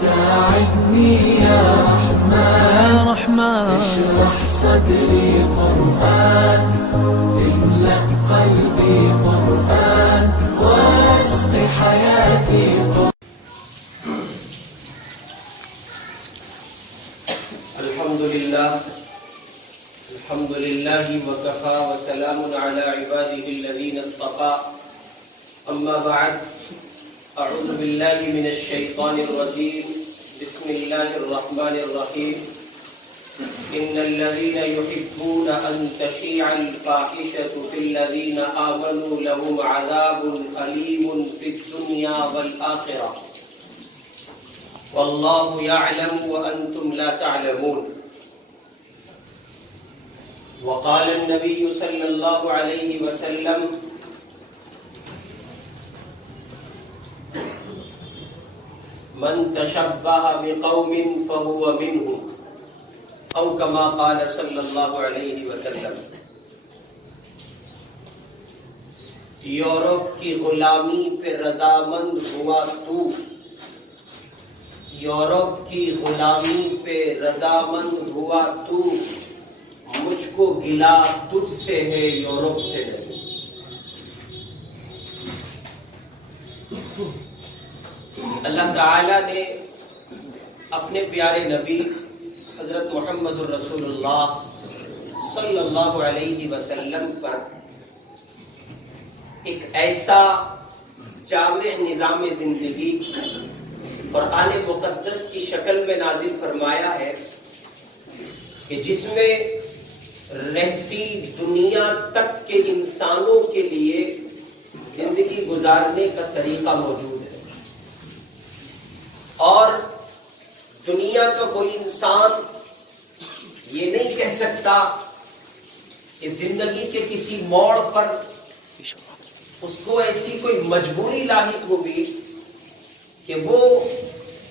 ساعدني يا رحمن اشرح صدري قرآن املأ قلبي قرآن واسق حياتي قرآن. الحمد لله وكفى وسلام على عباده الذين اصطفى. أما بعد، أعوذ بالله من الشيطان الرجيم. بسم الله الرحمن الرحيم. إن الذين يحبون أن تشيع الفاحشة في الذين آمنوا لهم عذاب أليم في الدنيا والآخرة والله يعلم وأنتم لا تعلمون. وقال النبي صلى الله عليه وسلم: من تشبه بقوم فهو منهم، او كما قال صلی اللہ علیہ وسلم. یورپ کی غلامی پہ رضامند ہوا تو، یورپ کی غلامی پہ رضامند ہوا تو، مجھ کو گلا تجھ سے ہے یورپ سے نہیں. اللہ تعالی نے اپنے پیارے نبی حضرت محمد الرسول اللہ صلی اللہ علیہ وسلم پر ایک ایسا جامع نظام زندگی قرآن مقدس کی شکل میں نازل فرمایا ہے کہ جس میں رہتی دنیا تک کے انسانوں کے لیے زندگی گزارنے کا طریقہ موجود ہے. اور دنیا کا کوئی انسان یہ نہیں کہہ سکتا کہ زندگی کے کسی موڑ پر اس کو ایسی کوئی مجبوری لاحق ہوگی کہ وہ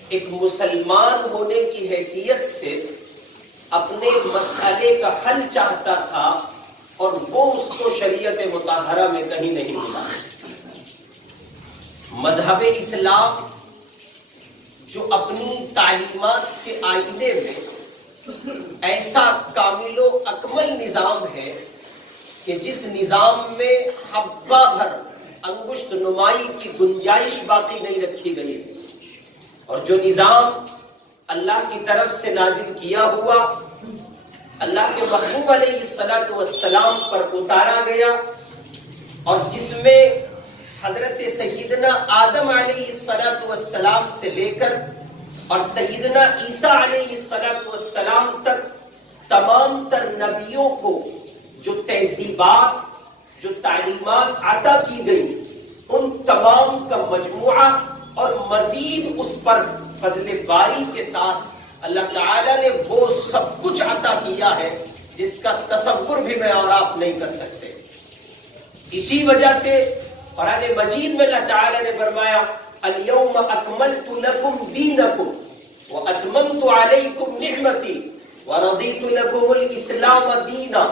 ایک مسلمان ہونے کی حیثیت سے اپنے مسئلے کا حل چاہتا تھا اور وہ اس کو شریعت مطہرہ میں کہیں نہیں ملا. مذہب اسلام جو اپنی تعلیمات کے آئینے میں ایسا کامل و اکمل نظام ہے کہ جس نظام میں حبہ بھر انگشت نمائی کی گنجائش باقی نہیں رکھی گئی ہے، اور جو نظام اللہ کی طرف سے نازل کیا ہوا اللہ کے محبوب علیہ السلام پر اتارا گیا، اور جس میں حضرت سیدنا آدم علیہ السلام سے لے کر اور سیدنا عیسیٰ علیہ السلام تک تمام تر نبیوں کو جو تہذیبات، جو تعلیمات عطا کی گئی، ان تمام کا مجموعہ اور مزید اس پر فضل باری کے ساتھ اللہ تعالیٰ نے وہ سب کچھ عطا کیا ہے جس کا تصور بھی میں اور آپ نہیں کر سکتے. اسی وجہ سے قرآن مجید میں اللہ تعالیٰ نے فرمایا: اليوم اکملت لکم دینکم واتممت علیکم نعمتی ورضیت لکم الاسلام دینا.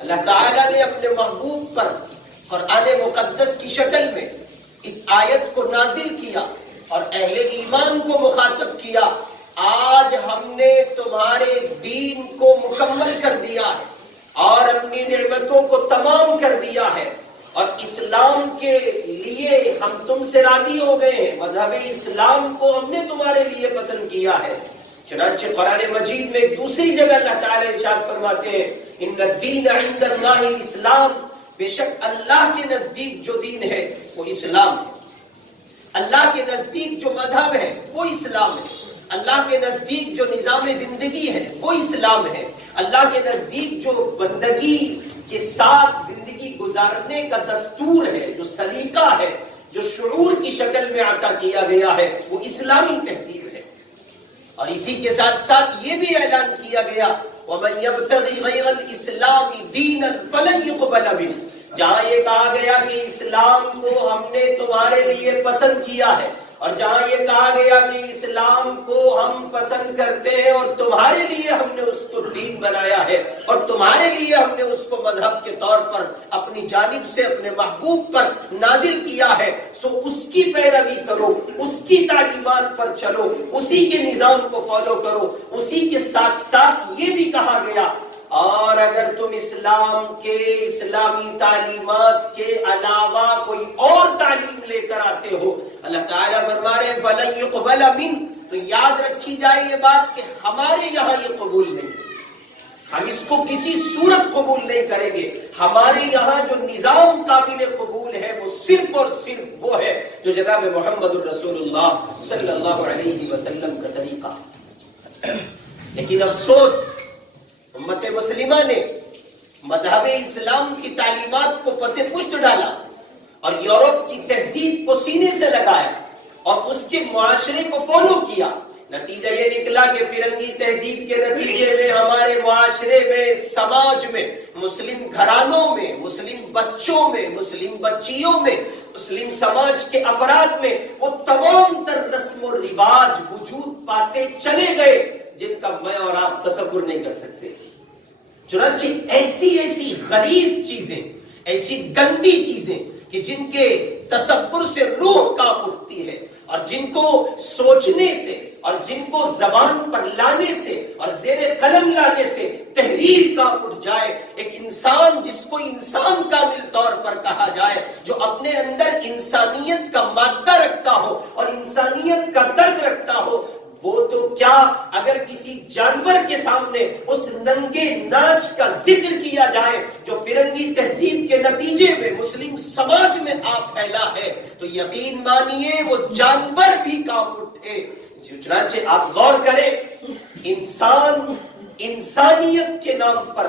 اللہ تعالیٰ نے اپنے محبوب پر قرآن مقدس کی شکل میں اس آیت کو نازل کیا اور اہل ایمان کو مخاطب کیا: آج ہم نے تمہارے دین کو مکمل کر دیا ہے اور اپنی نعمتوں کو تمام کر دیا ہے، اور اسلام کے لیے ہم تم سے راضی ہو گئے ہیں. مذہب اسلام کو ہم نے تمہارے لیے پسند کیا ہے. چنانچہ قرآن مجید میں ایک دوسری جگہ اللہ تعالیٰ ارشاد فرماتے ہیں: ان الدین عند اللہ الاسلام، بے شک اللہ کے نزدیک جو دین ہے وہ اسلام ہے. اللہ کے نزدیک جو مذہب ہے وہ اسلام ہے. اللہ کے نزدیک جو نظام زندگی ہے وہ اسلام ہے. اللہ کے نزدیک جو بندگی کے ساتھ زندگی گزارنے کا دستور ہے، جو سلیقہ ہے، جو شعور کی شکل میں عطا کیا گیا ہے، وہ اسلامی تہذیب ہے. اور اسی کے ساتھ ساتھ یہ بھی اعلان کیا گیا: وَمَن يَبْتَغِ غَيْرَ الْإِسْلَامِ دِينًا فَلَن يُقْبَلَ مِنْهُ. جہاں یہ کہا گیا کہ اسلام کو ہم نے تمہارے لیے پسند کیا ہے اور جہاں یہ کہا گیا کہ اسلام کو ہم پسند کرتے ہیں اور تمہارے لیے ہم نے اس کو دین بنایا ہے اور تمہارے لیے ہم نے اس کو مذہب کے طور پر اپنی جانب سے اپنے محبوب پر نازل کیا ہے، سو اس کی پیروی کرو، اس کی تعلیمات پر چلو، اسی کے نظام کو فالو کرو۔ اسی کے ساتھ ساتھ یہ بھی کہا گیا اور اگر تم اسلام کے اسلامی تعلیمات کے علاوہ کوئی اور تعلیم لے کر آتے ہو، اللہ تعالیٰ فرما رہے ہیں فَلَن يُقْبَلَ مِنْ، تو یاد رکھی جائے یہ بات کہ ہمارے یہاں یہ قبول نہیں، ہم اس کو کسی صورت قبول نہیں کریں گے۔ ہمارے یہاں جو نظام قابل قبول ہے وہ صرف اور صرف وہ ہے جو جناب محمد الرسول اللہ صلی اللہ علیہ وسلم کا طریقہ ہے۔ لیکن افسوس امت مسلمہ نے مذہب اسلام کی تعلیمات کو پس پشت ڈالا اور یورپ کی تہذیب کو سینے سے لگایا اور اس کے معاشرے کو فالو کیا۔ نتیجہ یہ نکلا کہ فرنگی تہذیب کے نتیجے میں ہمارے معاشرے میں، سماج میں، مسلم گھرانوں میں، مسلم بچوں میں، مسلم بچیوں میں، مسلم سماج کے افراد میں وہ تمام تر رسم و رواج وجود پاتے چلے گئے جن کا میں اور آپ تصور نہیں کر سکتے۔ چنانچہ ایسی غلیظ چیزیں، ایسی گندی چیزیں کہ جن کے تصور سے روح کانپ اٹھتی ہے اور جن کو سوچنے سے اور جن کو زبان پر لانے سے اور زیر قلم لانے سے تحریر کانپ اٹھ جائے۔ ایک انسان جس کو انسان کامل طور پر کہا جائے، جو اپنے اندر انسانیت کا مادہ رکھتا ہو اور انسانیت کا درد رکھتا ہو، وہ تو کیا اگر کسی جانور کے سامنے اس ننگے ناچ کا ذکر کیا جائے جو فرنگی تہذیب کے نتیجے میں مسلم سماج میں آ پھیلا ہے، تو یقین مانیے وہ جانور بھی کانپ اٹھے۔ چنانچہ آپ غور کریں، انسان انسانیت کے نام پر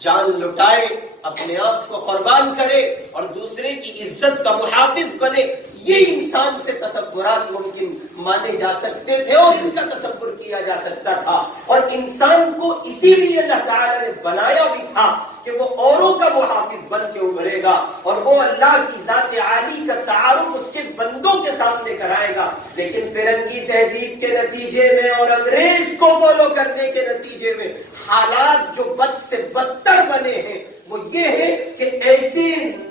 جان لٹائے، اپنے آپ کو قربان کرے اور دوسرے کی عزت کا محافظ بنے، یہ انسان سے تصورات ممکن مانے جا سکتے تھے اور ان کا تصور کیا جا سکتا تھا۔ اور انسان کو اسی لیے اللہ تعالیٰ نے بنایا بھی تھا کہ وہ اوروں کا محافظ بن کے ابھرے گا اور وہ اللہ کی ذات عالی کا تعارف اس کے بندوں کے سامنے کرائے گا۔ لیکن فرنگی تہذیب کے نتیجے میں اور انگریز کو فالو کرنے کے نتیجے میں حالات جو بد سے بدتر بنے ہیں وہ یہ ہے کہ ایسے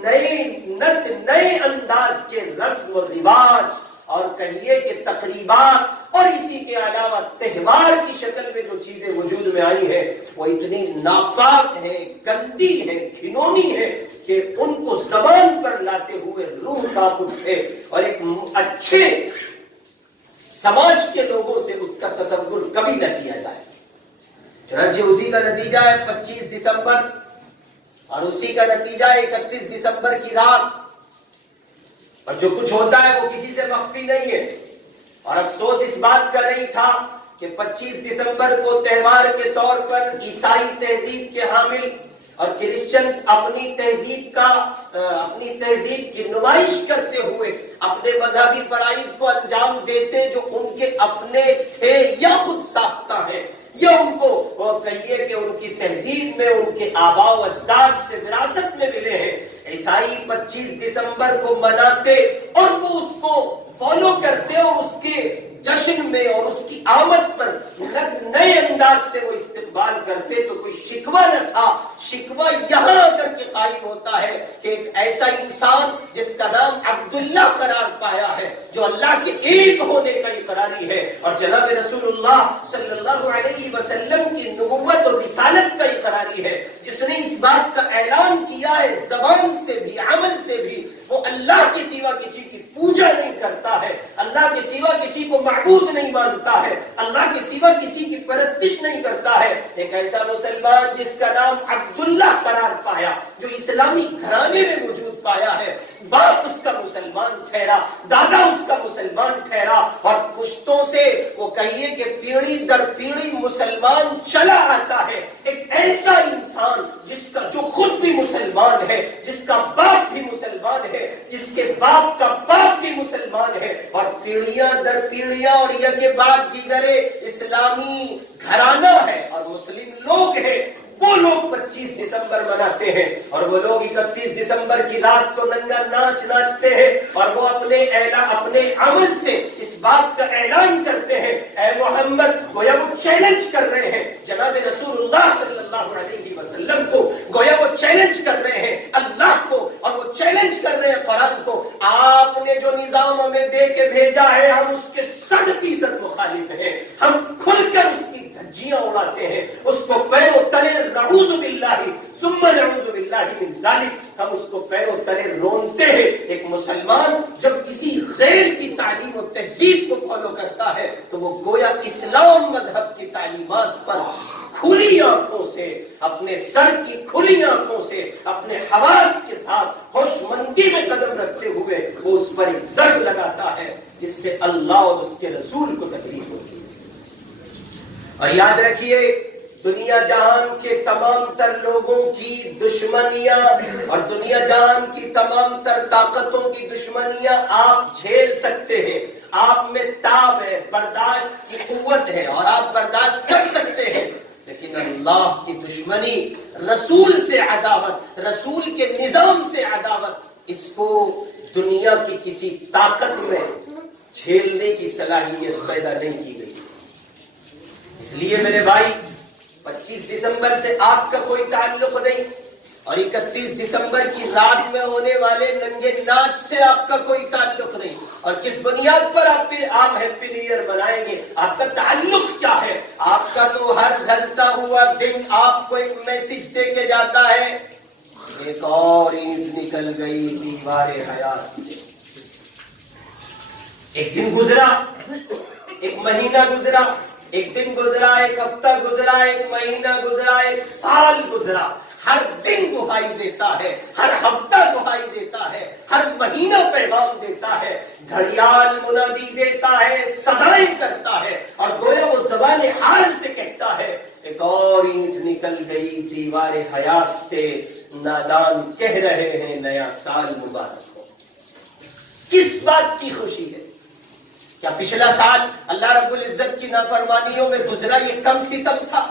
نئے انداز کے رسم و رواج اور کہیے کہ تقریبات اور اسی کے علاوہ تہوار کی شکل میں جو چیزیں وجود میں آئی ہیں وہ اتنی ناپاک ہیں، گندی ہیں، گھنونی ہیں کہ ان کو زبان پر لاتے ہوئے روح کانپ اٹھے اور ایک اچھے سماج کے لوگوں سے اس کا تصور کبھی نہ کیا جائے۔ چنانچہ اسی کا نتیجہ ہے 25 دسمبر اور اسی کا نتیجہ 31 دسمبر کی رات، اور جو کچھ ہوتا ہے وہ کسی سے مخفی نہیں ہے۔ اور افسوس اس بات کا نہیں تھا کہ 25 دسمبر کو تہوار کے طور پر عیسائی تہذیب کے حامل اور کرسچنز اپنی تہذیب کی نمائش کرتے ہوئے اپنے مذہبی فرائض کو انجام دیتے جو ان کے اپنے تھے یا خود ساختہ ہیں، یا ان کو کہیے کہ ان کی تہذیب میں ان کے آباء و اجداد سے وراثت میں ملے ہیں۔ عیسائی 25 دسمبر کو مناتے اور وہ اس کو فالو کرتے اور اس کے جشن میں اور اس کی آمد پر نئے انداز سے وہ استقبال کرتے، تو کوئی شکوہ نہ تھا۔ شکوہ یہاں آ کر کے قائم ہوتا ہے کہ ایک ایسا انسان جس کا نام عبداللہ قرار پایا ہے، جو اللہ کے ایک ہونے کا اقراری ہے اور جناب رسول اللہ صلی اللہ علیہ وسلم کی نبوت اور رسالت کا اقراری ہے، جس نے اس بات کا اعلان کیا ہے زبان سے بھی عمل سے بھی وہ اللہ کے سوا کسی کی پوجا نہیں کرتا ہے، اللہ کے سوا کسی کو معبود نہیں مانتا ہے، اللہ کے سوا کسی کی پرستش نہیں کرتا ہے۔ ایک ایسا مسلمان جس کا نام عبداللہ قرار پایا، جو اسلامی گھرانے میں وجود پایا ہے، باپ اس کا مسلمان ٹھہرا، دادا اس کا مسلمان ٹھہرا اور پشتوں سے وہ کہیے کہ پیڑھی در پیڑھی مسلمان چلا آتا ہے۔ ایک ایسا انسان جس کا جو خود بھی مسلمان ہے، جس کا باپ بھی مسلمان ہے، جس کے باپ کا باپ بھی مسلمان ہے اور پیڑھیاں در پیڑھیاں اور یہ کے بعد دیگر اسلامی گھرانہ ہے اور مسلم لوگ ہیں، وہ لوگ 25 دسمبر مناتے ہیں اور وہ لوگ 31 دسمبر کی رات کو ننگا ناچ ناچتے ہیں اور وہ اپنے عمل سے بات کا اعلان کرتے ہیں، اے محمد، گویا وہ چیلنج کر رہے ہیں جناب رسول اللہ صلی اللہ علیہ وسلم کو، گویا وہ چیلنج کر رہے ہیں اللہ کو، اور وہ چیلنج کر رہے ہیں قرآن کو، آپ نے جو نظام ہمیں دے کے بھیجا ہے ہم اس کے 100% مخالف ہیں، ہم کھل کر اس کی دھجیاں اڑاتے ہیں، اس کو پیر و تلے نعوذ باللہ ثم نعوذ باللہ من ذالک، ہم اس کو پیر و تلے رونتے ہیں۔ ایک مسلمان جب کسی غیر کی تعلیم و تہذیب کو فالو کرتا ہے تو وہ گویا اسلام مذہب کی تعلیمات پر کھلی آنکھوں سے، اپنے سر کی کھلی آنکھوں سے، اپنے حواس کے ساتھ ہوش مندی میں قدم رکھتے ہوئے وہ اس پر ایک ضرب لگاتا ہے جس سے اللہ اور اس کے رسول کو تکلیف ہوتی ہے۔ اور یاد رکھیے، دنیا جہان کے تمام تر لوگوں کی دشمنیاں اور دنیا جہان کی تمام تر طاقتوں کی دشمنیاں آپ جھیل سکتے ہیں، آپ میں تاب ہے، برداشت کی قوت ہے اور آپ برداشت کر سکتے ہیں، لیکن اللہ کی دشمنی، رسول سے عداوت، رسول کے نظام سے عداوت، اس کو دنیا کی کسی طاقت میں جھیلنے کی صلاحیت پیدا نہیں کی گئی۔ اس لیے میرے بھائی، 25 دسمبر سے آپ کا کوئی تعلق نہیں، اور 31 دسمبر کی رات میں ہونے والے ننگے ناچ سے آپ کا کوئی تعلق نہیں، اور کس بنیاد پر آپ ہیپی نیو ایئر منائیں گے؟ آپ کا تعلق کیا ہے؟ آپ کا تو ہر ڈھلتا ہوا دن آپ کو ایک میسج دے کے جاتا ہے، ایک اور عید نکل گئی دیوار حیات سے۔ ایک دن گزرا، ایک مہینہ گزرا، ایک دن گزرا، ایک ہفتہ گزرا، ایک مہینہ گزرا، ایک سال گزرا، ہر دن دہائی دیتا ہے، ہر ہفتہ دہائی دیتا ہے، ہر مہینہ پیغام دیتا ہے، گھڑیال منادی دیتا ہے، صدائیں کرتا ہے، اور گویا وہ زبان حال سے کہتا ہے، ایک اور اینٹ نکل گئی دیوار حیات سے، نادان کہہ رہے ہیں نیا سال مبارک ہو۔ کس بات کی خوشی ہے؟ کیا پچھلا سال اللہ رب العزت کی نافرمانیوں میں گزرا یہ کم ستم تھا؟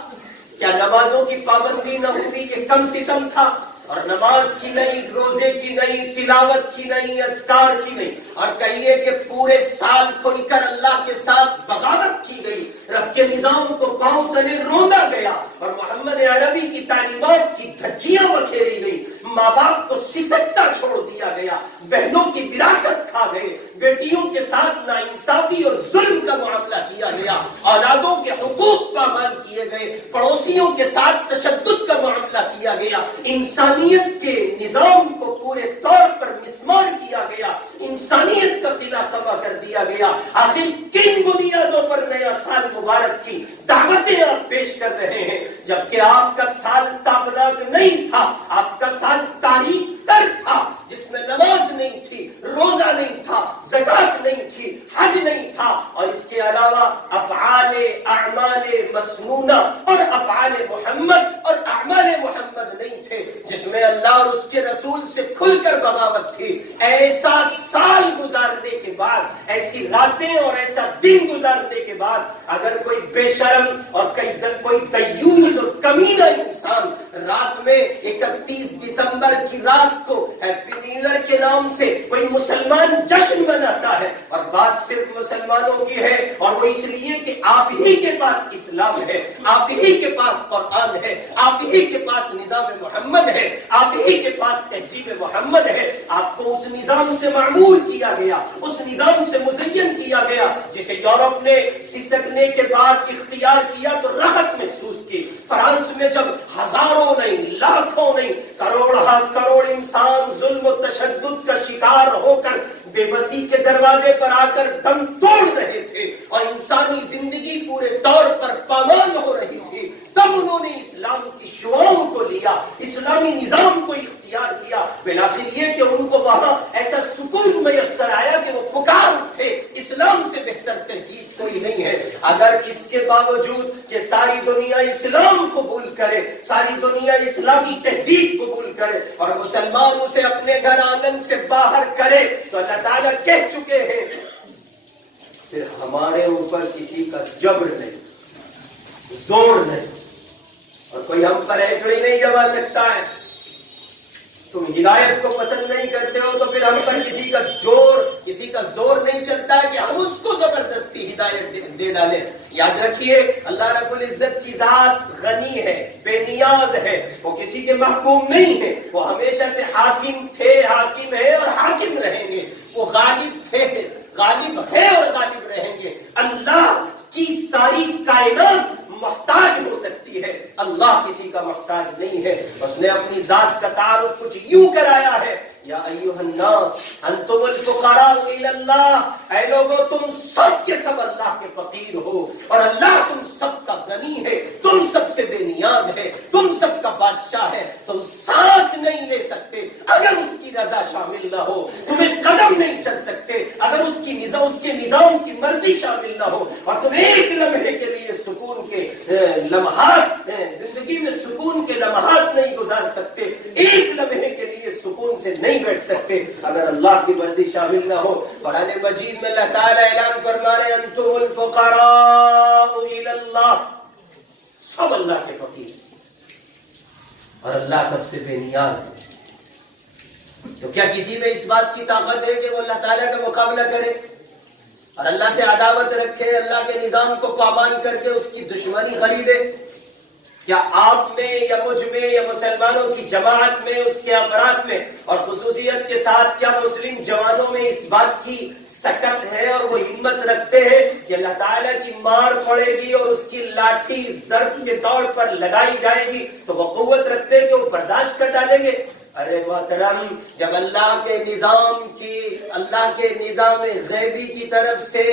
کیا نمازوں کی پابندی نہ ہوئی یہ کم ستم تھا؟ اور نماز کی نہیں، روزے کی نہیں، تلاوت کی نہیں، اذکار کی نہیں، اور کہیے کہ پورے سال کھل کر اللہ کے ساتھ بغاوت کی گئی، رب کے نظام کو پاؤں تلے روندا گیا، اور محمد عربی کی تعلیمات کی دھجیاں بکھیری گئی، ماں باپ کو سسکتا چھوڑ دیا گیا، بہنوں کی وراثت کھا گئے، بیٹیوں کے ساتھ ناانصافی اور ظلم کا معاملہ کیا گیا، اولادوں کے حقوق پامال کیے گئے، پڑوسیوں کے ساتھ تشدد کا معاملہ کیا گیا، انسانیت کے نظام کو پورے طور پر مسمار کیا گیا، انسانیت کا قلعہ تباہ کر دیا گیا۔ آخر کن بنیادوں پر نیا سال مبارک کی دعوتیں آپ پیش کر رہے ہیں، جبکہ آپ کا سال تابناک نہیں تھا، آپ کا سال تاریخ تر تھا، جس میں نماز نہیں تھی، روزہ نہیں تھا، زکات نہیں تھی، حج نہیں تھا، اور اس کے علاوہ افعال اعمال مسنونہ اور افعال محمد اور اعمال محمد نہیں تھے، جس میں اللہ اور اس کے رسول سے کھل کر بغاوت تھی۔ ایسا سال گزارنے کے بعد، ایسی راتیں اور ایسا دن گزارنے کے بعد، اگر کوئی بے شرم اور کوئی دیوس اور کمینہ انسان رات میں 31 دسمبر کی رات کو ہیپی نیو ایئر کے نام سے کوئی مسلمان جشن مناتا ہے، اور بات صرف مسلمانوں کی ہے، اور وہ اس لیے کہ آپ ہی کے پاس اسلام ہے، آپ ہی کے پاس قرآن ہے، آپ ہی کے پاس نظام محمد ہے، آپ ہی کے پاس تہذیب محمد ہے، آپ کو اس نظام سے معمور کیا گیا، اس نظام سے مزین کیا گیا جسے یورپ نے سسکنے کے بعد اختیار کیا تو راحت محسوس کی۔ فرانس میں جب ہزاروں نہیں، لاکھوں نہیں، کروڑ انسان ظلم و تشدد کا شکار ہو کر بے بسی کے دروازے پر آ کر دم توڑ رہے تھے اور انسانی زندگی پورے طور پر پامال ہو رہی تھی، تب انہوں نے اسلام کی شعاؤں کو لیا، اسلامی نظام کو اختیار کیا۔ بلاخر یہ کہ ان کو وہاں ایسا سکون میسر آیا کہ وہ پکار اٹھے، اسلام سے بہتر تہذیب کوئی نہیں ہے۔ اگر اس کے باوجود کہ ساری دنیا اسلام قبول کرے، ساری دنیا اسلامی تہذیب قبول کرے اور مسلمان اسے اپنے گھر آنگن سے باہر کرے، تو اللہ تعالیٰ کہہ چکے ہیں پھر ہمارے اوپر کسی کا جبر نہیں، زور نہیں، اور کوئی ہم پر ہیکڑی نہیں جما سکتا ہے۔ تم ہدایت کو پسند نہیں کرتے ہو تو پھر ہم پر کسی کا زور نہیں چلتا ہے کہ ہم اس کو زبردستی ہدایت دے ڈالیں. یاد رکھیے اللہ رب العزت کی ذات غنی ہے، بے نیاز ہے، وہ کسی کے محکوم نہیں ہے. وہ ہمیشہ سے حاکم تھے، حاکم ہے اور حاکم رہیں گے. وہ غالب تھے، غالب ہے اور غالب رہیں گے. اللہ کی ساری کائنات محتاج ہو سکتی ہے، اللہ کسی کا محتاج نہیں ہے. اس نے اپنی ذات کا تعارف کچھ یوں کرایا ہے، یا ایھا الناس انتم الفقراء الی اللہ، اے لوگو تم سب کے سب اللہ کے فقیر ہو اور اللہ تم سب کا غنی ہے، تم سب سے بے نیاز ہے، تم سب کا بادشاہ ہے. تم سانس نہیں لے سکتے اگر اس کی رضا شامل نہ ہو، تمہیں قدم نہیں چل سکتے اگر اس کے نظام کی مرضی شامل نہ ہو، اور تم ایک لمحے کے لیے سکون کے لمحات زندگی میں سکون کے لمحات نہیں گزار سکتے، ایک لمحے کے لیے سکون سے نہیں بیٹھ سکتے اگر اللہ کی مرضی شامل نہ ہو. قرآن مجید میں اللہ تعالیٰ اعلان فرما رہے ہیں انتم الفقراء الی اللہ، سب اللہ کے فقیر اور اللہ سب سے بے نیاز ہے. تو کیا کسی میں اس بات کی طاقت ہے کہ وہ اللہ تعالیٰ کا مقابلہ کرے اور اللہ سے عداوت رکھے، اللہ کے نظام کو پامال کر کے اس کی دشمنی خریدے؟ کیا آپ میں یا مجھ میں یا مسلمانوں کی جماعت میں، اس کے افراد میں اور خصوصیت کے ساتھ کیا مسلم جوانوں میں اس بات کی سکت ہے اور وہ ہمت رکھتے ہیں کہ اللہ تعالیٰ کی مار پڑے گی اور اس کی لاٹھی ضرب کے طور پر لگائی جائے گی تو وہ قوت رکھتے ہیں کہ وہ برداشت کر ڈالیں گے؟ ارے محترم، جب اللہ کے نظام غیبی کی طرف سے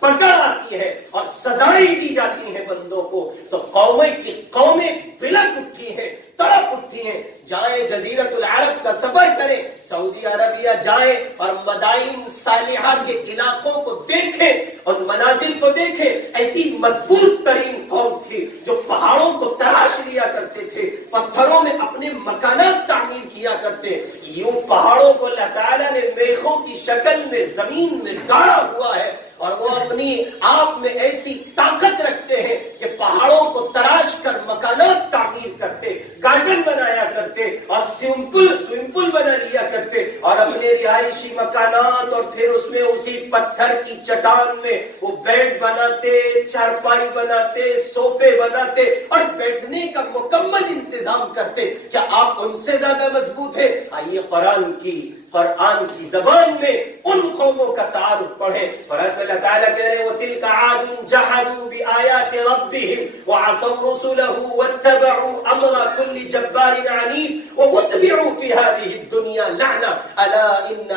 پکڑ آتی ہے اور سزائیں دی جاتی ہیں بندوں کو تو قومیں بلند اٹھتی ہیں، تڑپ اٹھتی ہیں. جائیں جزیرت العرب کا سفر کریں، سعودی عربیہ جائیں اور مدائن صالحہ کے علاقوں کو دیکھیں اور مناظر کو دیکھیں. ایسی مضبوط ترین قوم تھی جو پہاڑوں کو تراش لیا کرتے تھے، پتھروں میں اپنے مکانات تعمیر کیا کرتے. یوں پہاڑوں کو اللہ تعالیٰ نے میخوں کی شکل میں زمین میں گاڑا ہوا ہے اور وہ اپنی آپ میں ایسی طاقت رکھتے ہیں کہ پہاڑوں کو تراش کر مکانات تعمیر کرتے، گارڈن بنایا کرتے اور سوئمنگ پول بنا لیا کرتے اور اپنے رہائشی مکانات اور پھر اس میں اسی پتھر کی چٹان میں وہ بیڈ بناتے، چارپائی بناتے، صوفے بناتے اور بیٹھنے کا مکمل انتظام کرتے. کیا آپ ان سے زیادہ مضبوط ہیں؟ آئیے قرآن کی زبان میں ان قوموں کا تعارف پڑھیں. قرآن میں اللہ تعالیٰ کہہ رہے ہیں وَتِلْكَ عَادٌ جَحَدُوا بِآيَاتِ رَبِّهِمْ وَعَصَوْا رُسُلَهُ وَاتَّبَعُوا أَمْرَ كُلِّ جَبَّارٍ عَنِيدٍ وَأُتْبِعُوا فِي هَذِهِ الدُّنْيَا لَعْنَةً أَلَا إِنَّ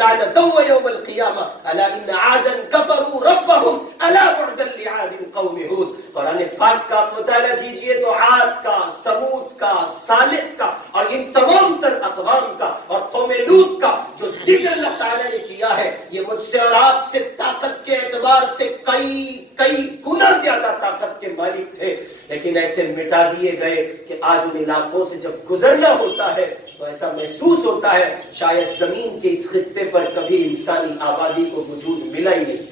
لَعْنَةً وَيَوْمَ الْقِيَامَةِ أَلَا إِنَّ عَادًا كَفَرُوا رَبَّهُمْ أَلَا بُعْدًا لِعَادٍ قَوْمِ هُودٍ. قرآن پاک کا مطالعہ کیجئے تو عاد کا، سمود کا، صالح کا اور ان تمام تر اقوام کا اور قوم لوط کا جو ذکر اللہ تعالیٰ نے کیا ہے، یہ مجھ سے اور آپ سے طاقت کے اعتبار سے کئی گنا زیادہ طاقت کے مالک تھے، لیکن ایسے مٹا دیے گئے کہ آج ان علاقوں سے جب گزرنا ہوتا ہے تو ایسا محسوس ہوتا ہے شاید زمین کے اس خطے پر کبھی انسانی آبادی کو وجود ملا ہی نہیں.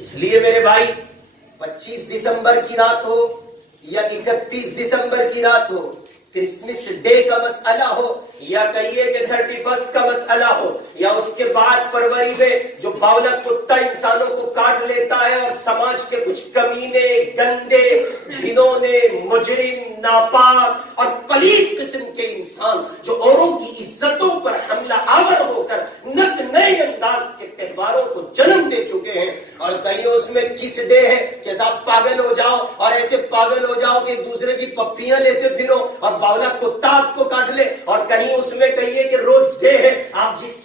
اس لیے میرے بھائی 25 دسمبر کی رات ہو یا 31 دسمبر کی رات ہو، کرسمس ڈے کا مسئلہ ہو یا کہیے کہ 31 کا مسئلہ ہو یا اس کے بعد فروری میں جو باولا کتا انسانوں کو کاٹ لیتا ہے اور سماج کے کچھ کمینے، گندے، گھنونے، مجرم، ناپاک اور پلید قسم کے انسان جو اوروں کی عزتوں پر حملہ آور ہو کر نئے انداز کے تہواروں کو جنم دے چکے ہیں. اور کہیں اس میں کس ڈے ہے کہ صاحب پاگل ہو جاؤ اور ایسے پاگل ہو جاؤ کہ ایک دوسرے کی پپیاں لیتے پھرو اور باولا کتا آپ کو کاٹ لے. اور کہیں اس میں کہیے کہ روز ڈے ہے، آپ جس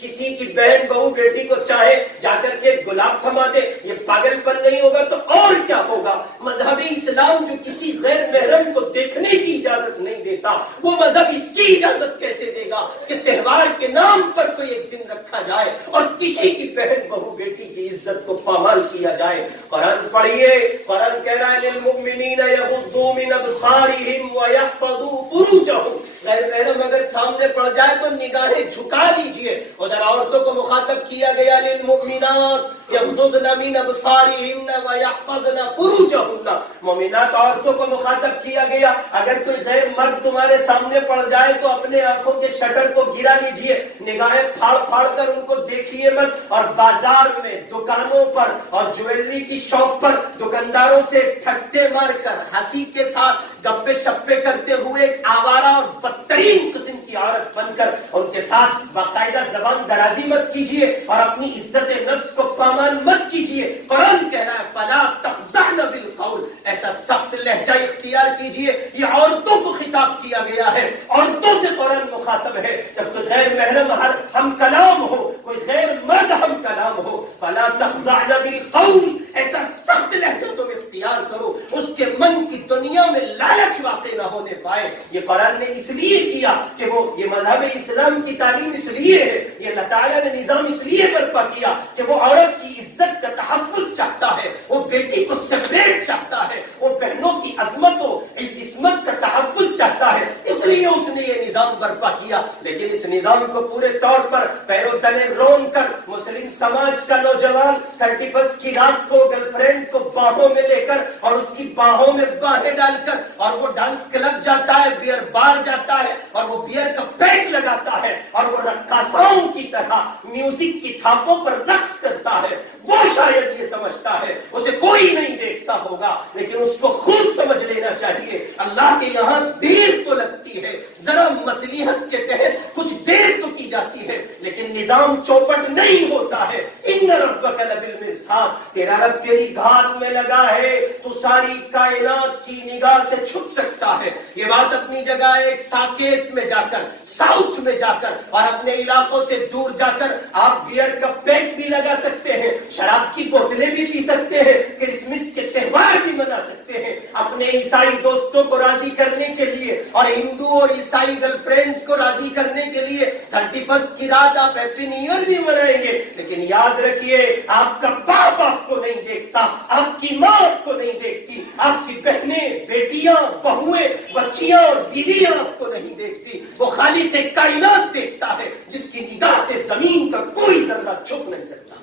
کسی کی بہن بہو بیٹی کو چاہے جا کر کے گلاب تھما دے. یہ پاگل پن نہیں ہوگا تو اور کیا ہوگا؟ مذہب اسلام جو کسی غیر محرم کو دیکھنے کی اجازت نہیں دیتا، وہ مذہب اس کی اجازت کیسے دے گا کہ تہوار کے نام پر کوئی ایک دن رکھا جائے اور کسی کی بہن بہو بیٹی کی عزت کو پامال کیا جائے؟ قرآن پڑھیے، قرآن کہہ رہا ہے للمؤمنین یغضوا من ابصارہم ویحفظوا فروجہم. غیر محرم اگر سامنے پڑ جائے تو نگاہیں جھکا لیجئے. ادھر عورتوں کو مخاطب کیا گیا للمؤمنات یغضضن من ابصارهن ويحفظن فروجهن. مومنات عورتوں کو مخاطب کیا گیا اگر کوئی غیر مرد تمہارے سامنے پڑ جائے تو اپنے آنکھوں کے شٹر کو گرا لیجئے, نگاہیں پھاڑ پھاڑ کر ان کو دیکھیے مت. اور بازار میں, دکانوں پر اور جویلری کی شاپ پر دکانداروں سے ٹھٹے مار کر, ہنسی کے ساتھ گپے شپے کرتے ہوئے آوارہ اور بدترین قسم کی عورت بن کر ان کے ساتھ باقاعدہ زبان درازی مت کیجیے اور اپنی عزت نفس کو پامال مت کیجیے. قرآن کہہ رہا ہے فلا تخضعن بالقول, ایسا سخت لہجہ اختیار کیجیے. یہ عورتوں کو خطاب کیا گیا ہے, عورتوں سے قرآن مخاطب ہے. جب کوئی غیر محرم ہم کلام ہو, کوئی غیر مرد ہم کلام ہو, فلا تخضعن بالقول, ایسا سخت لہجہ تم اختیار کرو اس کے من کی دنیا میں لالچ واقع نہ ہونے پائے. یہ قرآن نے اس لیے کیا کہ وہ یہ مذہب اسلام کی تعلیم اس لیے ہے, یہ اللہ تعالیٰ نے نظام اس لیے برپا کیا کہ وہ عورت کی عزت کا تحفظ چاہتا ہے, وہ بیٹی کو سپریٹ چاہتا ہے, وہ بہنوں کی عظمت و عصمت کا تحفظ چاہتا ہے. اس لیے اس نے یہ نظام برپا کیا. لیکن اس نظام کو پورے طور پر پیرو تنے رون کر مسلم سماج کا نوجوان 31 کی رات کو گرل فرینڈ کو باہوں میں لے کر اور اس کی باہوں میں باہیں ڈال کر اور وہ ڈانس کلب جاتا ہے, بیئر بار جاتا ہے اور وہ بیئر کا پیک لگاتا ہے اور وہ رقاصاؤں کی طرح میوزک کی تھاپوں پر رقص کرتا ہے. وہ شاید یہ سمجھتا ہے اسے کوئی نہیں دیکھتا ہوگا, لیکن اس کو خود سمجھ لینا چاہیے اللہ کے یہاں دیر تو لگتی ہے, ذرا مصلحت کے تحت کچھ دیر تو کی جاتی ہے, لیکن نظام چوپٹ نہیں ہوتا ہے. ان ربک لبالمرصاد, تیرا رب تیری گھات میں لگا ہے, تو ساری کائنات کی نگاہ سے چھپ سکتا ہے. یہ بات اپنی جگہ ہے. ایک ساکیت میں جا کر, ساؤتھ میں جا کر اور اپنے علاقوں سے دور جا کر آپ بیئر کا پیک بھی لگا سکتے ہیں, شراب کی بوتلیں بھی پی سکتے ہیں, کرسمس کے تہوار بھی منا سکتے ہیں, اپنے عیسائی دوستوں کو راضی کرنے کے لیے اور ہندو اور عیسائی گرل فرینڈز کو راضی کرنے کے لیے 31 کی رات آپ ہیپی نیو ایئر بھی منائیں گے. لیکن یاد رکھیے آپ کا باپ آپ کو نہیں دیکھتا, آپ کی ماں آپ کو نہیں دیکھتی, آپ کی بہنیں, بیٹیاں, بہویں, بچیاں اور بیویاں آپ کو نہیں دیکھتی. وہ خالق کائنات دیکھتا ہے جس کی نگاہ سے زمین کا کوئی ذرہ چھپ نہیں سکتا.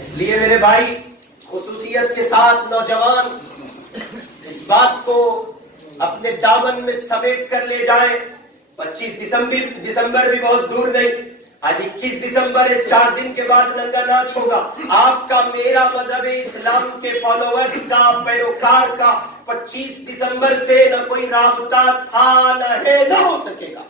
اس لیے میرے بھائی, خصوصیت کے ساتھ نوجوان اس بات کو اپنے دامن میں سمیٹ کر لے جائیں. 25 دسمبر بھی بہت دور نہیں, آج 21 دسمبر ہے, 4 دن کے بعد ننگا ناچ ہوگا. آپ کا, میرا مذہب اسلام کے فالوورز کا, پیروکار کا 25 دسمبر سے نہ کوئی رابطہ تھا, نہ ہے, نہ ہو سکے گا.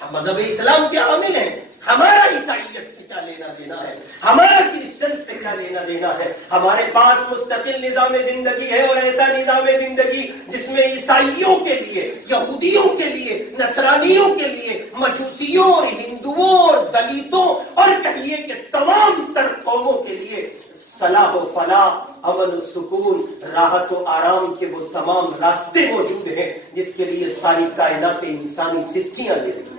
ہم مذہب اسلام کے حامل ہیں, ہمارا عیسائیت سے کیا لینا دینا ہے, ہمارا کرسچن سے کیا لینا دینا ہے. ہمارے پاس مستقل نظام زندگی ہے, اور ایسا نظام زندگی جس میں عیسائیوں کے لیے, یہودیوں کے لیے, نصرانیوں کے لیے, مجوسیوں اور ہندوؤں اور دلیتوں اور کہیے کہ تمام تر قوموں کے لیے صلاح و فلاح, امن و سکون, راحت و آرام کے وہ تمام راستے موجود ہیں جس کے لیے ساری کائنات انسانی سسکیاں لے رہی ہیں.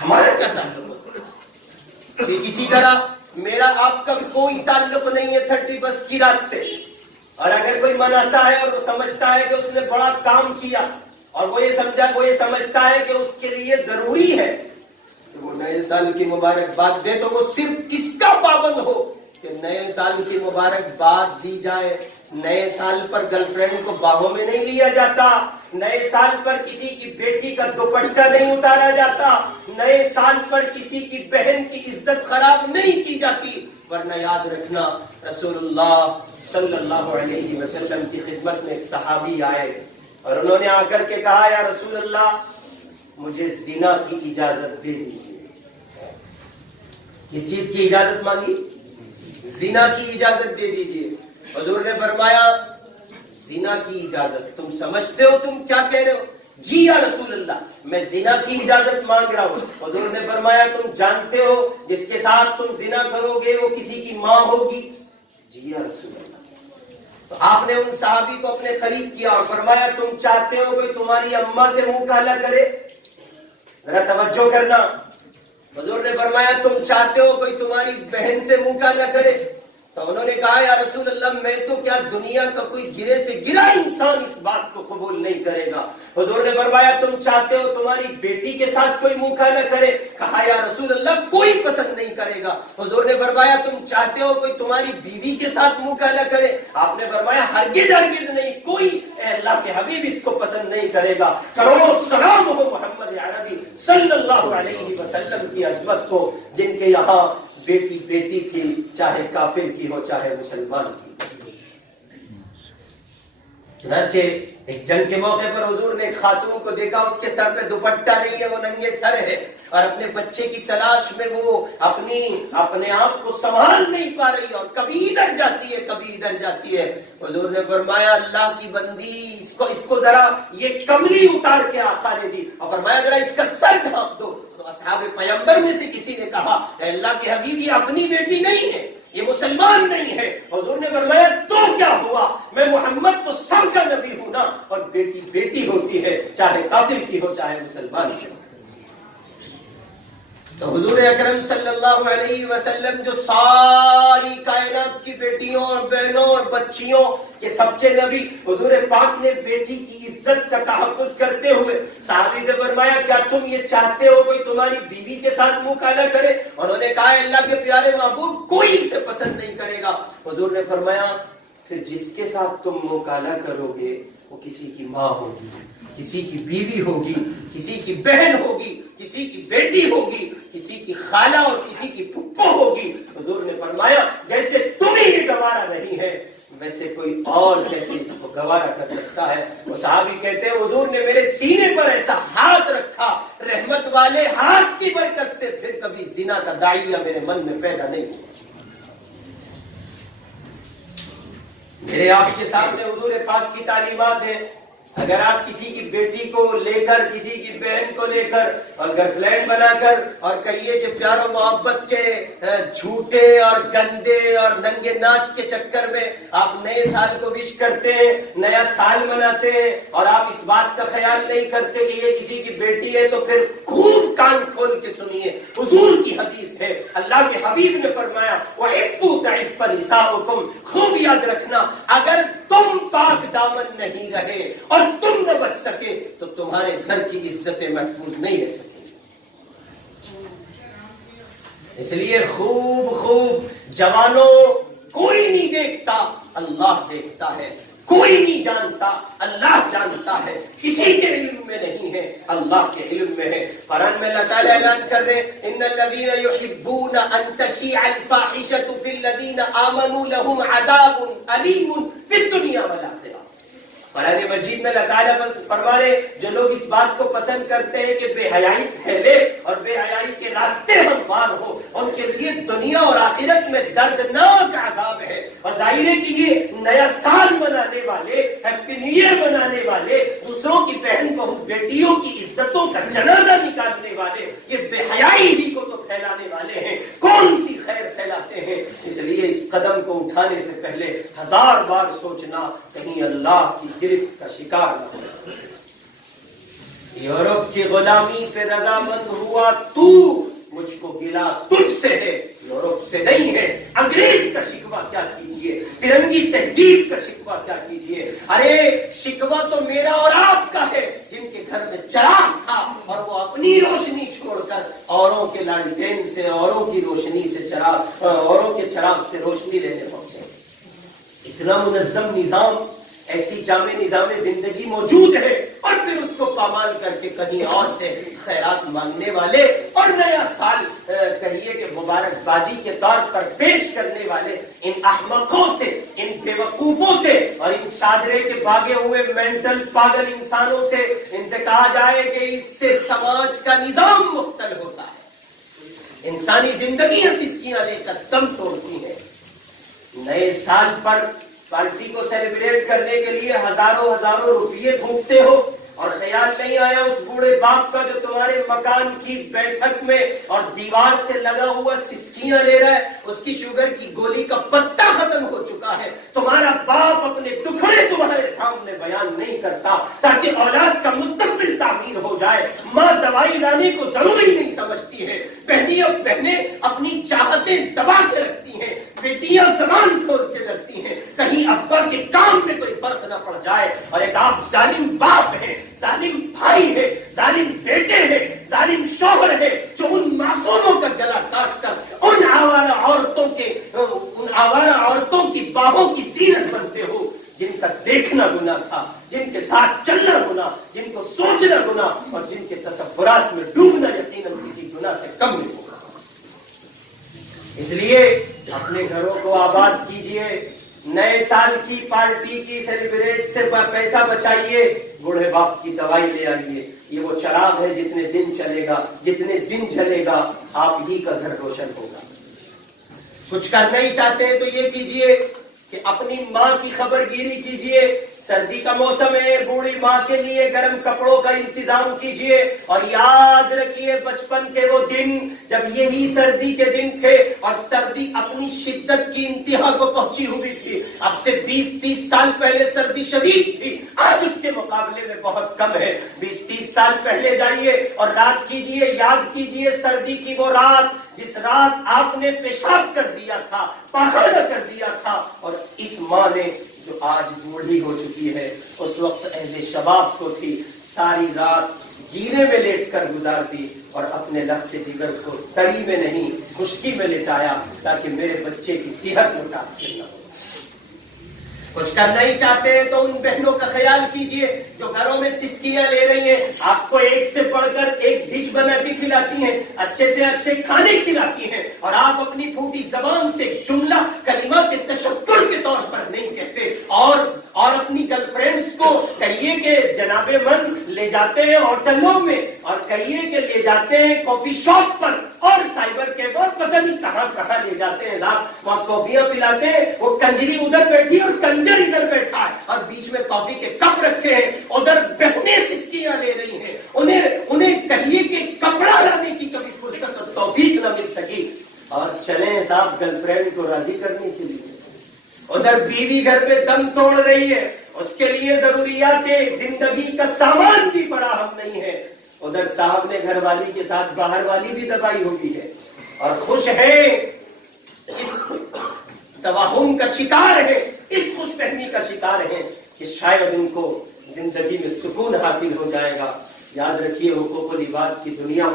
ہمارا کیا تعلق ہے؟ کسی طرح میرا آپ کا کوئی تعلق نہیں ہے 31 کی رات سے. اور اگر کوئی مناتا ہے اور وہ سمجھتا ہے کہ اس نے بڑا کام کیا اور وہ یہ سمجھتا ہے کہ اس کے لیے ضروری ہے کہ وہ نئے سال کی مبارکباد دے, تو وہ صرف اس کا پابند ہو کہ نئے سال کی مبارکباد دی جائے. نئے سال پر گرل فرینڈ کو باہوں میں نہیں لیا جاتا, نئے سال پر کسی کی بیٹی کا دوپٹہ نہیں اتارا جاتا, نئے سال پر کسی کی بہن کی عزت خراب نہیں کی جاتی. ورنہ یاد رکھنا, رسول اللہ صلی اللہ علیہ وسلم کی خدمت میں ایک صحابی آئے اور انہوں نے آ کر کے کہا, یا رسول اللہ مجھے زنا کی اجازت دے دیجیے. کس چیز کی اجازت مانگی؟ زنا کی اجازت دے دیجیے. حضور نے فرمایا زنا کی اجازت, تم سمجھتے ہو تم کیا کہہ رہے ہو؟ جی یا رسول اللہ میں زنا کی اجازت مانگ رہا ہوں. حضور نے فرمایا تم جانتے ہو جس کے ساتھ تم زنا کرو گے وہ کسی کی ماں ہوگی؟ جی یا رسول اللہ. تو آپ نے ان صحابی کو اپنے قریب کیا اور فرمایا تم چاہتے ہو کوئی تمہاری اماں سے منہ کالا کرے؟ ذرا توجہ کرنا. حضور نے فرمایا تم چاہتے ہو کوئی تمہاری بہن سے منہ کالا کرے؟ تو انہوں نے کہا یا رسول اللہ میں تو کیا دنیا کا کوئی گرے سے گرا انسان اس بات کو قبول نہیں کرے گا. حضور نے فرمایا تم چاہتے ہو تمہاری بیٹی کے ساتھ کوئی منہ کھانا کرے؟ کہا یا رسول اللہ کوئی پسند نہیں کرے گا. حضور نے فرمایا تم چاہتے ہو کوئی تمہاری بیوی کے ساتھ منہ کھانا کرے؟ آپ نے فرمایا ہرگز ہرگز نہیں، کوئی اے اللہ کے حبیب اس کو پسند نہیں کرے گا. کروڑوں سلام ہو محمد عربی صلی اللہ علیہ وسلم کی عظمت کو، جن کے یہاں بیٹی بیٹی تھی، چاہے کافر کی ہو چاہے مسلمان کی. چنانچہ ایک جنگ کے موقع پر حضور نے ایک خاتون کو دیکھا، اس کے سر پہ دوپٹہ نہیں ہے، وہ ننگے سر ہے، اور اپنے بچے کی تلاش میں وہ اپنے آپ کو سنبھال نہیں پا رہی، اور کبھی ادھر جاتی ہے کبھی ادھر جاتی ہے. حضور نے فرمایا اللہ کی بندی، اس کو ذرا یہ کملی اتار کے آقا نے دی، اور فرمایا ذرا اس کا سر ڈھانپ دو. تو اصحاب پیغمبر میں سے کسی نے کہا اے اللہ کے حبیب یہ اپنی بیٹی نہیں ہے، یہ مسلمان نہیں ہے. حضور نے فرمایا تو کیا ہوا، میں محمد تو سب کا نبی ہوں نا، اور بیٹی بیٹی ہوتی ہے چاہے کافر کی ہو چاہے مسلمان کی ہو. تو حضور اکرم صلی اللہ علیہ وسلم جو ساری کائنات کی بیٹیوں اور بہنوں اور بچیوں کے سب کے نبی، حضور پاک نے بیٹی کی عزت کا تحفظ کرتے ہوئے صحابی سے فرمایا کیا تم یہ چاہتے ہو کوئی تمہاری بیوی کے ساتھ منہ کالا کرے؟ انہوں نے کہا اللہ کے پیارے محبوب کوئی اسے پسند نہیں کرے گا. حضور نے فرمایا پھر جس کے ساتھ تم منہ کالا کرو گے وہ کسی کی ماں ہوگی، کسی کی بیوی ہوگی، کسی کی بہن ہوگی، کسی کی بیٹی ہوگی، کسی کی خالہ اور کسی کی پھپھو ہوگی. حضور نے فرمایا جیسے تمہیں یہ گوارا نہیں ہے ویسے کوئی اور کیسے اس کو گوارا کر سکتا ہے. وہ صحابی کہتے ہیں حضور نے میرے سینے پر ایسا ہاتھ رکھا، رحمت والے ہاتھ کی برکت سے پھر کبھی زنا کا داعیہ میرے من میں پیدا نہیں ہوا. میرے آپ کے سامنے حضور پاک کی تعلیمات ہیں. اگر آپ کسی کی بیٹی کو لے کر، کسی کی بہن کو لے کر اور گرل فرینڈ بنا کر اور کہیے کہ پیار و محبت کے جھوٹے اور گندے اور ننگے ناچ کے چکر میں آپ نئے سال کو وش کرتے ہیں، نیا سال مناتے ہیں، اور آپ اس بات کا خیال نہیں کرتے کہ یہ کسی کی بیٹی ہے، تو پھر خوب کان کھول کے سنیے حضور کی حدیث ہے. اللہ کے حبیب نے فرمایا وَعِفُّوا تَعِفَّ نِسَاؤُكُمْ، خوب یاد رکھنا اگر تم پاک دامن نہیں رہے اور تم نہ بچ سکے تو تمہارے گھر کی عزتیں محفوظ نہیں رہ سکیں. اس لیے خوب جوانوں، کوئی نہیں دیکھتا اللہ دیکھتا ہے، کوئی نہیں جانتا اللہ جانتا ہے، کسی کے علم میں نہیں ہے اللہ کے علم میں ہے. قرآن میں اللہ تعالیٰ اعلان کر رہے ان الذین یحبون ان تشیع الفاحشۃ فی الذین آمنوا لهم عذاب علیم فی الدنیا والآخرہ. قرآن مجید میں اللہ تعالیٰ فرما رہے جو لوگ اس بات کو پسند کرتے ہیں کہ بے حیائی پھیلے اور بے حیائی کے راستے ہموار ہو، ان کے لیے دنیا اور آخرت میں دردناک عذاب ہے. اور ظاہر ہے کہ یہ نیا سال منانے والے، ہیپی نیو ایئر منانے والے، دوسروں کی بہن بہو بیٹیوں کی عزتوں کا جنازہ نکالنے والے، یہ بے حیائی ہی کو تو پھیلانے والے ہیں، کون سی خیر پھیلاتے ہیں. اس لیے اس قدم کو اٹھانے سے پہلے 1000 بار سوچنا کہیں اللہ کی گرفت کا شکار نہ ہو. یورپ کی غلامی پہ رضامند ہوا تو، مجھ کو گلا تجھ سے ہے، یورپ سے نہیں ہے. انگریز کا شکوہ کیا کیجئے، فرنگی تہذیب کا شکوہ کیا کیجئے. ارے شکوہ تو میرا اور آپ کا ہے جن کے گھر میں چراغ تھا اور وہ اپنی روشنی چھوڑ کر اوروں کے لالٹین سے، اوروں کی روشنی سے اوروں کے چراغ سے روشنی لینے پہنچے. اتنا منظم نظام، ایسی جامع نظام زندگی موجود ہے، اور پھر اس کو پامال کر کے کہیں اور سے خیرات مانگنے والے اور نیا سال کہیے کہ مبارکبادی کے طور پر پیش کرنے والے ان احمقوں سے، ان بیوقوفوں سے اور ان شادرے کے بھاگے ہوئے مینٹل پاگل انسانوں سے، ان سے کہا جائے کہ اس سے سماج کا نظام مختل ہوتا ہے، انسانی زندگیاں سسکیاں لے کر دم توڑتی ہیں. نئے سال پر پارٹی کو سیلیبریٹ کرنے کے لیے ہزاروں روپیے پھونکتے ہو، اور خیال نہیں آیا اس بوڑھے باپ کا جو تمہارے مکان کی بیٹھک میں اور دیوار سے لگا ہوا سسکیاں لے رہا ہے، اس کی شوگر کی گولی کا پتا ختم ہو چکا ہے. تمہارا باپ اپنے دکھڑے تمہارے سامنے بیان نہیں کرتا تاکہ اولاد کا مستقبل تعمیر ہو جائے. ماں دوائی لانے کو ضروری نہیں سمجھتی ہے، بہنیں اپنی چاہتیں دبا کے رکھتی ہیں، بیٹیاں کھڑکیاں زبان کھول کے رکھتی ہیں کہیں ابا کے کام میں کوئی فرق نہ پڑ جائے. اور ایک آپ ظالم باپ ہیں, ظالم بھائی ہے, ظالم بیٹے ہیں, ظالم شوہر ہے, جو ان معصوموں کا گلا کاٹ کر ان آوارہ عورتوں کی باہوں کی زینت بنتے ہو, جن کا دیکھنا گناہ تھا, جن کے ساتھ چلنا گناہ, جن کو سوچنا گناہ, اور جن کے تصورات میں ڈوبنا یقیناً کسی گناہ سے کم نہیں ہوگا. اس لیے اپنے گھروں کو آباد کیجئے, نئے سال کی پارٹی کی سیلیبریٹ سے پیسہ بچائیے, بوڑھے باپ کی دوائی لے آئیے. یہ وہ چراغ ہے جتنے دن چلے گا, جتنے دن چلے گا آپ ہی کا گھر روشن ہوگا. کچھ کرنا ہی چاہتے ہیں تو یہ کیجئے کہ اپنی ماں کی خبر گیری کیجئے. سردی کا موسم ہے, بوڑھی ماں کے لیے گرم کپڑوں کا انتظام کیجئے. اور یاد رکھیے بچپن کے وہ دن جب یہی سردی کے دن تھے اور سردی اپنی شدت کی انتہا کو پہنچی ہوئی تھی. اب سے 20-30 سال پہلے سردی شدید تھی, آج اس کے مقابلے میں بہت کم ہے. 20-30 سال پہلے جائیے اور رات کیجئے, یاد کیجئے سردی کی وہ رات جس رات آپ نے پیشاب کر دیا تھا, پاخانہ کر دیا تھا. اور اس ماں نے جو آج بوڑھی ہو چکی ہے, اس وقت اہل شباب کو تھی, ساری رات گیرے میں لیٹ کر گزار دی اور اپنے لخت جگر کو تری میں نہیں خشکی میں لٹایا تاکہ میرے بچے کی صحت متاثر نہ ہو. کچھ کرنا ہی چاہتے ہیں تو ان بہنوں کا خیال کیجئے جو گھروں میں سسکیاں لے رہی ہیں, آپ کو ایک سے بڑھ کر ایک ڈش بنا کے کھلاتی ہیں, اچھے سے اچھے کھانے کھلاتی ہیں, اور آپ اپنی پھوٹی زبان سے جملہ کلمہ کے تشکر کے طور پر نہیں کہتے. اور اپنی گرل فرینڈز کو کہیے کہ جناب من لے جاتے ہیں ہوٹلوں میں, اور کہیے کہ لے جاتے ہیں کافی شاپ پر, اور سائبر کیفے اور پتہ نہیں کہاں کہاں لے جاتے ہیں. وہاں کافیاں پلاتے ہیں, وہ کنجری ادھر بیٹھی اور کنجر ادھر بیٹھا ہے, اور بیچ میں کافی کے کپ رکھے ہیں, ادھر بہنیں سسکیاں لے رہی ہیں. انہیں کہیے کہ کپڑا لانے کی کبھی فرصت اور توفیق نہ مل سکی, اور چلیں صاحب گرل فرینڈ کو راضی کرنے کے لیے. ادھر بیوی گھر پہ دم توڑ رہی ہے, اس کے لیے ضروریات زندگی کا سامان بھی فراہم نہیں ہے. ادھر صاحب نے گھر والی کے ساتھ باہر والی بھی دبائی ہوئی ہے, اور خوش ہے, اس توہم کا شکار ہے, اس خوش فہمی کا شکار ہے کہ شاید ان کو زندگی میں سکون حاصل ہو جائے گا. یاد رکھیے حقوق العباد کی دنیا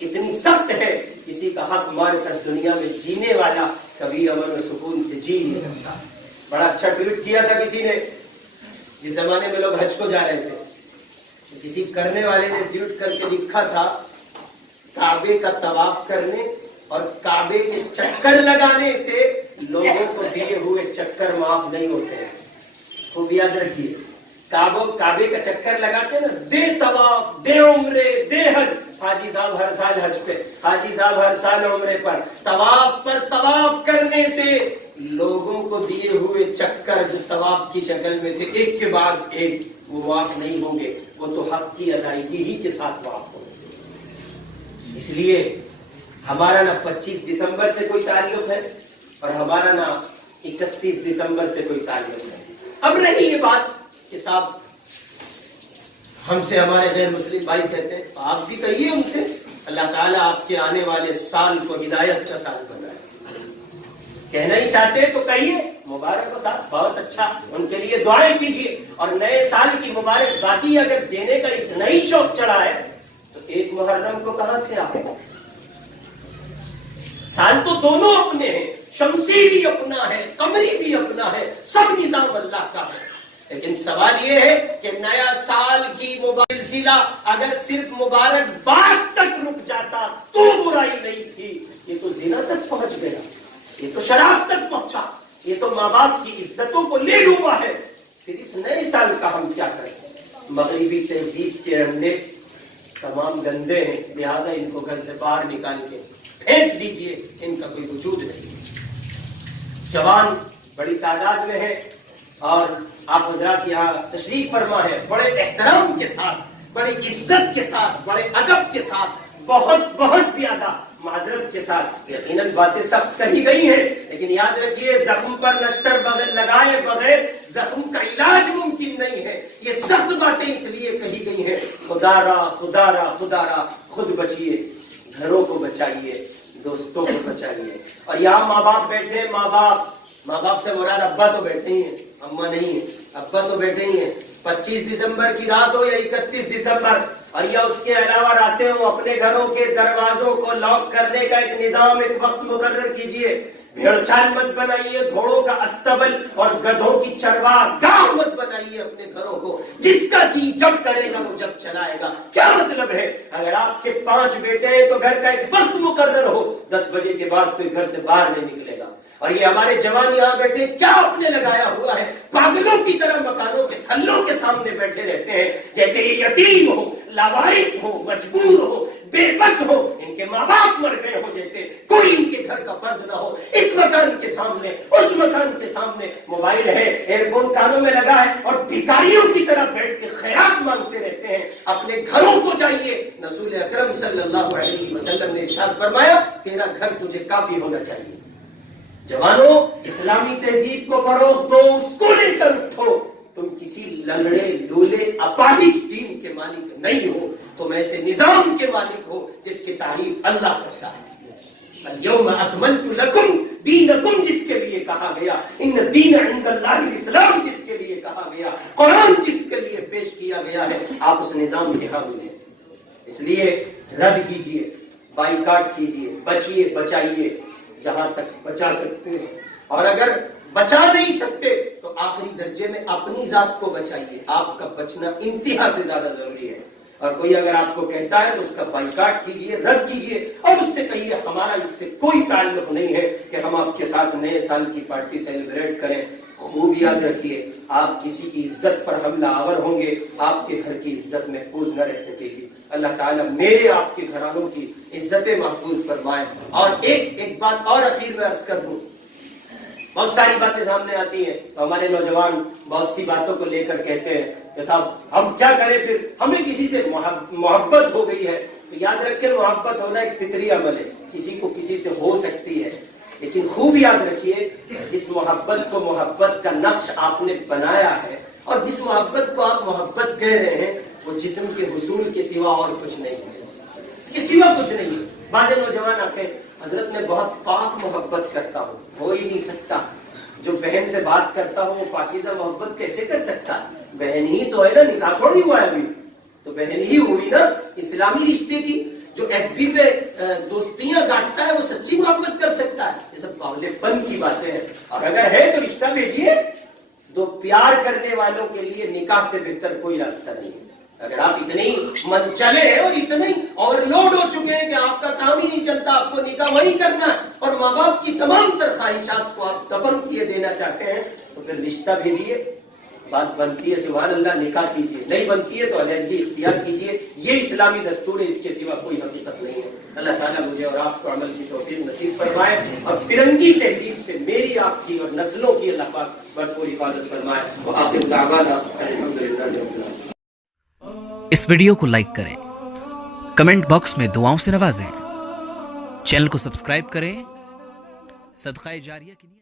اتنی سخت ہے, کسی کا حق مار کر دنیا میں جینے والا کبھی امن و سکون سے جی نہیں سکتا. بڑا اچھا ٹویٹ کیا تھا کسی نے, جس زمانے میں لوگ حج کو جا رہے تھے, کسی کرنے والے نے ٹویٹ کر کے لکھا تھا, کعبے کا طواف کرنے اور کعبے کے چکر لگانے سے لوگوں کو دیے ہوئے چکر معاف نہیں ہوتے ہیں. خوب یاد رکھیے, کعبے کا چکر لگاتے نا, دے طواف, دے عمرے, دے حج. حاجی صاحب ہر سال حج پہ, حاجی صاحب ہر سال عمرے پر طواف کرنے سے لوگوں کو دیے ہوئے چکر جو طواف کی شکل میں تھے ایک کے بعد ایک وہ معاف نہیں ہوں گے, وہ تو حق کی ادائیگی ہی کے ساتھ معاف ہوں گے. اس لیے ہمارا نہ 25 دسمبر سے کوئی تعلق ہے اور ہمارا نہ 31 دسمبر سے کوئی تعلق ہے. اب رہی یہ بات کہ صاحب ہم سے ہمارے غیر مسلم بھائی کہتے ہیں, آپ بھی کہیے ان سے اللہ تعالیٰ آپ کے آنے والے سال کو ہدایت کا سال بنائے. کہنا ہی چاہتے ہیں تو کہیے, مبارک ہو صاحب, بہت اچھا, ان کے لیے دعائیں کیجیے. اور نئے سال کی مبارکبادی اگر دینے کا اتنا ہی شوق چڑھا ہے تو 1 محرم کو کہاں تھے آپ؟ سال تو دونوں اپنے ہیں, شمسی بھی اپنا ہے, قمری بھی اپنا ہے, سب نظام اللہ کا ہے. لیکن سوال یہ ہے کہ نیا سال کی سلسلہ اگر صرف مبارکباد تک رک جاتا تو برائی نہیں تھی. یہ تو زنا تک پہنچ گیا, یہ تو شراب تک پہنچا, یہ تو ماں باپ کی عزتوں کو لے ڈوبا ہے. پھر اس نئے سال کا ہم کیا کریں؟ مغربی تہذیب کے انڈے تمام گندے ہیں, لہذا ان کو گھر سے باہر نکال کے پھینک دیجئے, ان کا کوئی وجود نہیں. جوان بڑی تعداد میں ہے اور آپ حضرات یہاں تشریف فرما ہے, بڑے احترام کے ساتھ, بڑی عزت کے ساتھ, بڑے ادب کے ساتھ, بہت زیادہ معذرت کے ساتھ یقیناً باتیں سب کہی گئی ہیں, لیکن یاد رکھیے زخم پر نشتر لگائے بغیر زخم کا علاج ممکن نہیں ہے. یہ سخت باتیں اس لیے کہی گئی ہیں, خدا را خود بچیے, گھروں کو بچائیے, دوستوں کو بچائیے. اور یہاں ماں باپ بیٹھے, ماں باپ ماں باپ سے مراد ابا تو بیٹھے ہی ہیں، اما نہیں ہے، ابا تو بیٹھے ہی ہیں. 25 دسمبر کی رات ہو یا 31 دسمبر اور یا اس کے علاوہ راتیں ہوں، اپنے گھروں کے دروازوں کو لاک کرنے کا ایک نظام، ایک وقت مقرر کیجئے. بھیڑ چال مت بنائیے، گھوڑوں کا استبل اور گدھوں کی چرواہ گاہ مت بنائیے اپنے گھروں کو. جس کا جی جب کرے گا وہ جب چلائے گا. کیا مطلب ہے؟ اگر آپ کے 5 بیٹے ہیں تو گھر کا ایک وقت مقرر ہو، 10 بجے کے بعد کوئی گھر سے باہر نہیں نکلے گا. اور یہ ہمارے جوان یہاں بیٹھے کیا اپنے لگایا ہوا ہے، پاگلوں کی طرح مکانوں کے تھلوں کے سامنے بیٹھے رہتے ہیں، جیسے یہ یتیم ہو، لاوارث ہو، مجبور ہو، بے بس ہو، ان کے ماں باپ مر گئے ہو، جیسے کوئی ان کے گھر کا فرد نہ ہو. اس مکان کے سامنے، اس مکان کے سامنے موبائل ہے، ایئر فون کانوں میں لگا ہے اور بھکاریوں کی طرح بیٹھ کے خیرات مانگتے رہتے ہیں. اپنے گھروں کو جائیے. رسول اکرم صلی اللہ علیہ وسلم نے ارشاد فرمایا تیرا گھر تجھے کافی ہونا چاہیے. جوانوں، اسلامی تہذیب کو فروغ دو، اس کو لے کر اٹھو. تم کسی لنگڑے لولے اپاہج دین کے مالک نہیں ہو، تم ایسے نظام کے مالک ہو جس کی تعریف اللہ کرتا ہے. اليوم اکملت لکم دینکم جس کے لیے کہا گیا، ان الدین عند اللہ الاسلام جس کے لیے کہا گیا، قرآن جس کے لیے پیش کیا گیا ہے، آپ اس نظام کے حامی ہیں. اس لیے رد کیجئے، بائیکاٹ کیجئے، بچیے، بچائیے جہاں تک بچا سکتے ہیں. اور اگر بچا نہیں سکتے تو آخری درجے میں اپنی ذات کو بچائیے. آپ کا بچنا انتہا سے زیادہ ضروری ہے. اور کوئی اگر آپ کو کہتا ہے تو اس کا بائیکاٹ کیجئے، رد کیجئے اور اس سے کہیے ہمارا اس سے کوئی تعلق نہیں ہے کہ ہم آپ کے ساتھ نئے سال کی پارٹی سیلیبریٹ کریں. خوب یاد رکھیے، آپ کسی کی عزت پر حملہ آور ہوں گے، آپ کے گھر کی عزت محفوظ نہ رہ سکے گی. اللہ تعالیٰ میرے آپ کے گھرانوں کی عزتیں محفوظ فرمائے. اور ایک بات اور اخیر میں عرض کر دوں. بہت ساری باتیں سامنے آتی ہیں تو ہمارے نوجوان بہت سی باتوں کو لے کر کہتے ہیں کہ صاحب ہم کیا کریں، پھر ہمیں کسی سے محبت ہو گئی ہے. تو یاد رکھیں، محبت ہونا ایک فطری عمل ہے، کسی کو کسی سے ہو سکتی ہے، لیکن خوب یاد رکھیے جس محبت کو محبت کا نقش آپ نے بنایا ہے اور جس محبت کو آپ محبت کہہ رہے ہیں وہ جسم کے حصول کے سوا اور کچھ نہیں ہے، اس کے سوا کچھ نہیں ہے. بعض نوجوان آتے ہیں حضرت میں بہت پاک محبت کرتا ہوں. ہو ہی نہیں سکتا. جو بہن سے بات کرتا ہو وہ پاکیزہ محبت کیسے کر سکتا؟ بہن ہی تو ہے نا، نکاح تھوڑی ہوا ہے ابھی، تو بہن ہی ہوئی نا. اسلامی رشتے کی جو ایف بی پہ دوستیاں گاٹتا ہے وہ سچی محبت کر سکتا ہے؟ یہ سب باولے پن کی باتیں ہیں. اور اگر ہے تو رشتہ بھیجیے. دو پیار کرنے والوں کے لیے نکاح سے بہتر کوئی راستہ نہیں ہے. اگر آپ اتنے ہی من چلے ہیں اور اتنے ہی اوور لوڈ ہو چکے ہیں کہ آپ کا کام ہی نہیں چلتا، آپ کو نکاح وہی کرنا ہے اور ماں باپ کی تمام تر خواہشات کو آپ دفن کیے دینا چاہتے ہیں، تو پھر رشتہ بھیجیے. بات بنتی ہے سبحان اللہ نکاح کیجیے، نہیں بنتی ہے تو علیحدگی اختیار کیجیے. یہ اسلامی دستور ہے، اس کے سوا کوئی حقیقت نہیں ہے. اللہ تعالیٰ مجھے اور آپ کو عمل کی توفیق نصیب فرمائے اور فرنگی تہذیب سے میری آپ کی اور نسلوں کی اللہ پاک بھرپور حفاظت فرمائے. وآخر دعوانا الحمدللہ رب العالمین. اس ویڈیو کو لائک کریں، کمنٹ باکس میں دعاؤں سے نوازیں، چینل کو سبسکرائب کریں. صدقہ جاریہ کے لیے